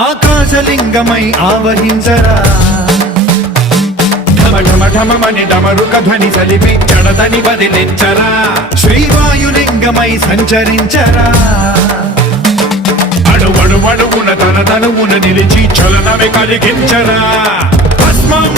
ఆకాశలింగమై ఆవహించరా ఢమఢమఢమని డమరుక ధ్వని సలిపి జడదని వదిలించరా శ్రీవాయులింగమై సంచరించరా అణువణువున తన తనువున నిలిచి చలనమే కలిగించరా భస్మం